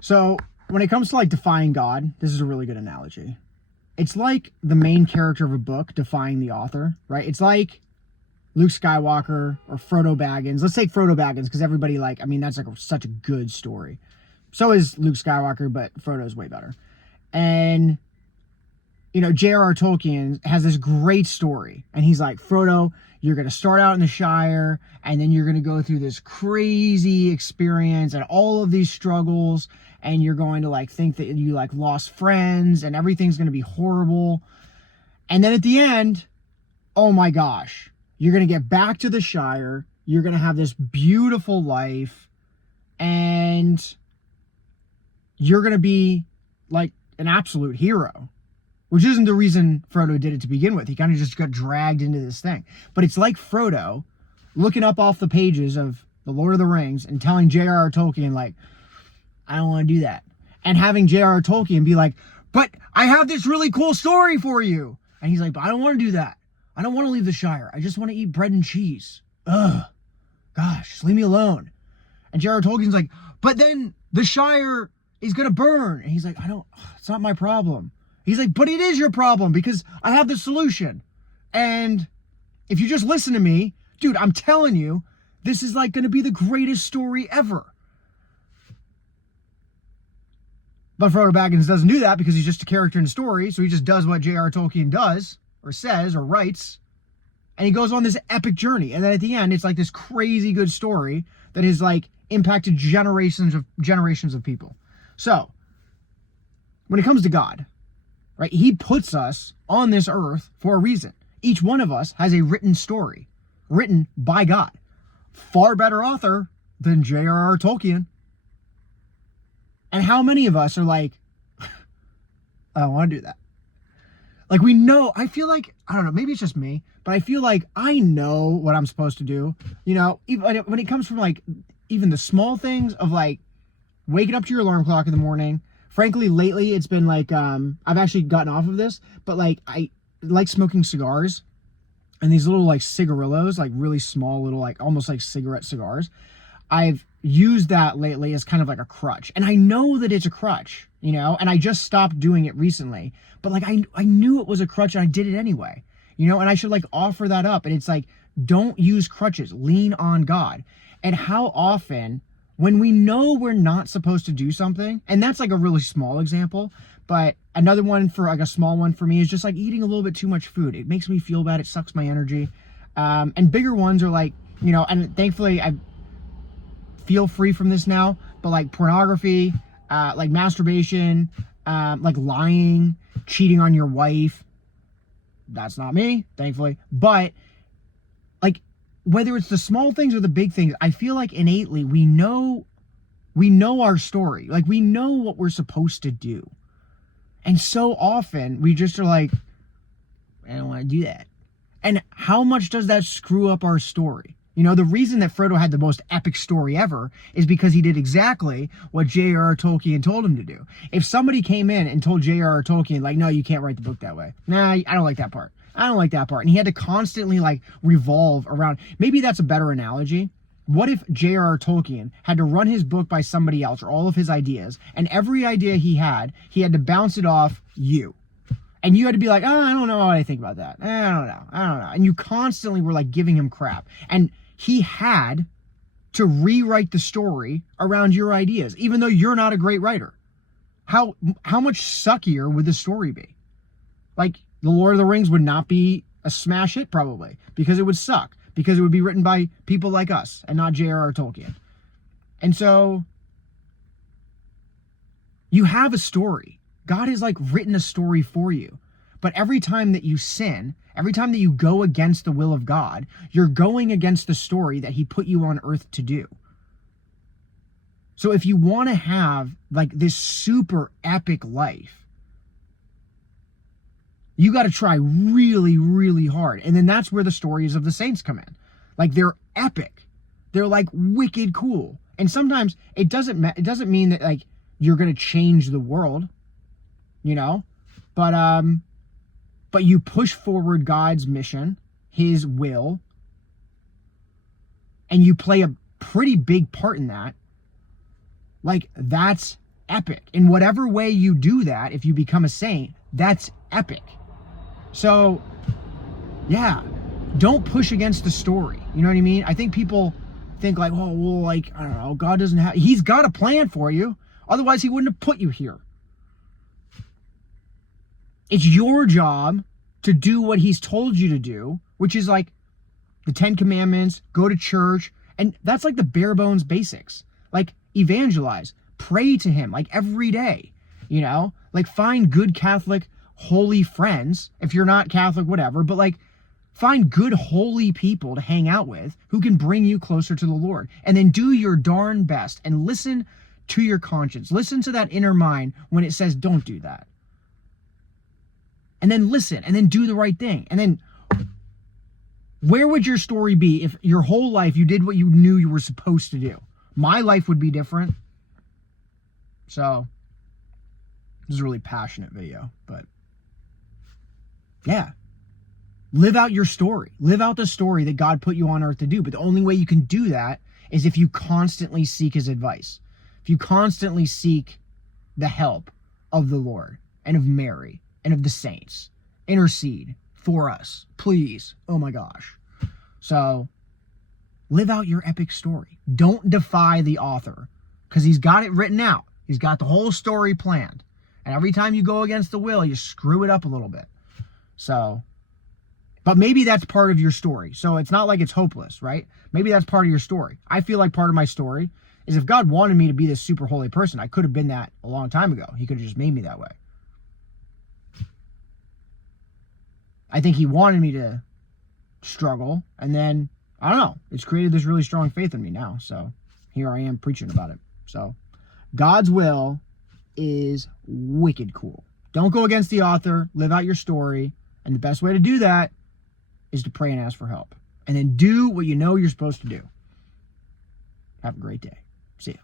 So when it comes to like defying God, this is a really good analogy. It's like the main character of a book defying the author, right? It's like Luke Skywalker or Frodo Baggins. Let's take Frodo Baggins because everybody like, I mean, that's like such a good story. So is Luke Skywalker, but Frodo's way better. And, you know, J.R.R. Tolkien has this great story. And he's like, Frodo, you're going to start out in the Shire, and then you're going to go through this crazy experience and all of these struggles, and you're going to like think that you like lost friends and everything's going to be horrible. And then at the end, oh my gosh, you're going to get back to the Shire. You're going to have this beautiful life, and you're going to be like an absolute hero. Which isn't the reason Frodo did it to begin with. He kind of just got dragged into this thing. But it's like Frodo looking up off the pages of The Lord of the Rings and telling J.R.R. Tolkien, like, I don't want to do that. And having J.R.R. Tolkien be like, but I have this really cool story for you. And he's like, but I don't want to do that. I don't want to leave the Shire. I just want to eat bread and cheese. Ugh. Gosh, just leave me alone. And J.R.R. Tolkien's like, but then the Shire is going to burn. And he's like, it's not my problem. He's like, but it is your problem because I have the solution. And if you just listen to me, dude, I'm telling you, this is like going to be the greatest story ever. But Frodo Baggins doesn't do that because he's just a character in the story. So he just does what J.R.R. Tolkien does or says or writes. And he goes on this epic journey. And then at the end, it's like this crazy good story that has like impacted generations of people. So when it comes to God, right? He puts us on this earth for a reason. Each one of us has a written story, written by God. Far better author than J.R.R. Tolkien. And how many of us are like, I don't want to do that. Like we know, I feel like, I don't know, maybe it's just me, but I feel like I know what I'm supposed to do. You know, even when it comes from like, even the small things of like waking up to your alarm clock in the morning. Frankly, lately, it's been like, I've actually gotten off of this, but like, I like smoking cigars and these little like cigarillos, like really small little, like almost like cigarette cigars. I've used that lately as kind of like a crutch. And I know that it's a crutch, you know, and I just stopped doing it recently, but like, I knew it was a crutch and I did it anyway, you know, and I should like offer that up. And it's like, don't use crutches, lean on God. And how often, when we know we're not supposed to do something, and that's like a really small example, but another one for like a small one for me is just like eating a little bit too much food. It makes me feel bad. It sucks my energy. And bigger ones are like, you know, and thankfully I feel free from this now, but like pornography, like masturbation, like lying, cheating on your wife. That's not me, thankfully. But like, whether it's the small things or the big things, I feel like innately we know our story. Like we know what we're supposed to do. And so often we just are like, I don't want to do that. And how much does that screw up our story? You know, the reason that Frodo had the most epic story ever is because he did exactly what J.R.R. Tolkien told him to do. If somebody came in and told J.R.R. Tolkien, like, no, you can't write the book that way. Nah, I don't like that part. I don't like that part. And he had to constantly like revolve around. Maybe that's a better analogy. What if J.R.R. Tolkien had to run his book by somebody else or all of his ideas, and every idea he had to bounce it off you. And you had to be like, oh, I don't know what I think about that. I don't know. And you constantly were like giving him crap. And he had to rewrite the story around your ideas, even though you're not a great writer. How much suckier would the story be? Like, The Lord of the Rings would not be a smash hit probably, because it would suck, because it would be written by people like us and not J.R.R. Tolkien. And so you have a story. God has like written a story for you. But every time that you sin, every time that you go against the will of God, you're going against the story that he put you on earth to do. So if you want to have like this super epic life, you got to try really, really hard. And then that's where the stories of the saints come in. Like they're epic. They're like wicked cool. And sometimes it doesn't mean that like you're going to change the world, you know, but you push forward God's mission, his will, and you play a pretty big part in that. Like that's epic. In whatever way you do that, if you become a saint, that's epic. So, yeah, don't push against the story. You know what I mean? I think people think like, oh, well, like, I don't know, God doesn't have, he's got a plan for you. Otherwise, he wouldn't have put you here. It's your job to do what he's told you to do, which is like the 10 Commandments, go to church. And that's like the bare bones basics. Like evangelize, pray to him like every day, you know, like find good Catholic, holy friends. If you're not Catholic, whatever, but like find good, holy people to hang out with who can bring you closer to the Lord. And then do your darn best and listen to your conscience. Listen to that inner mind when it says, don't do that. And then listen and then do the right thing. And then where would your story be if your whole life you did what you knew you were supposed to do? My life would be different. So, this is a really passionate video, but yeah. Live out your story. Live out the story that God put you on earth to do. But the only way you can do that is if you constantly seek his advice. If you constantly seek the help of the Lord and of Mary and of the saints. Intercede for us, please. Oh my gosh. So, live out your epic story. Don't defy the author because he's got it written out. He's got the whole story planned. And every time you go against the will, you screw it up a little bit. So, but maybe that's part of your story. So it's not like it's hopeless, right? Maybe that's part of your story. I feel like part of my story is if God wanted me to be this super holy person, I could have been that a long time ago. He could have just made me that way. I think he wanted me to struggle. And then, I don't know, it's created this really strong faith in me now. So here I am preaching about it. So God's will is wicked cool. Don't go against the author. Live out your story. And the best way to do that is to pray and ask for help. And then do what you know you're supposed to do. Have a great day. See ya.